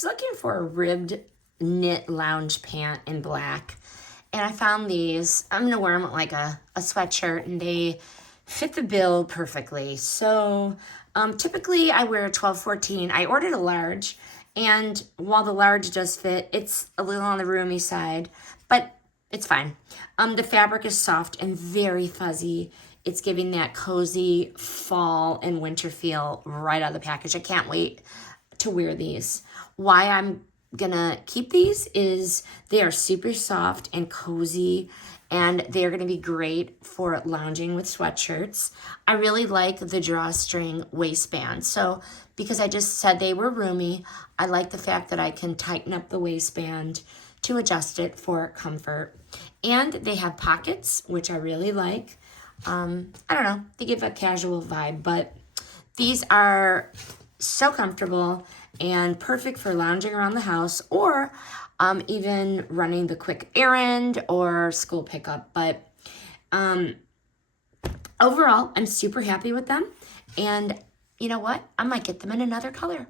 was looking for a ribbed knit lounge pant in black, and I found these. I'm gonna wear them with like a sweatshirt, and they fit the bill perfectly. So typically I wear a 12-14. I ordered a large, and while the large does fit, it's a little on the roomy side, but it's fine. The fabric is soft and very fuzzy. It's giving that cozy fall and winter feel right out of the package. I can't wait to wear these. Why I'm gonna keep these is they are super soft and cozy, and they're gonna be great for lounging with sweatshirts. I really like the drawstring waistband. So because I just said they were roomy, I like the fact that I can tighten up the waistband to adjust it for comfort. And they have pockets, which I really like. I don't know, they give a casual vibe, but these are so comfortable and perfect for lounging around the house, or even running the quick errand or school pickup. But overall, I'm super happy with them. And you know what? I might get them in another color.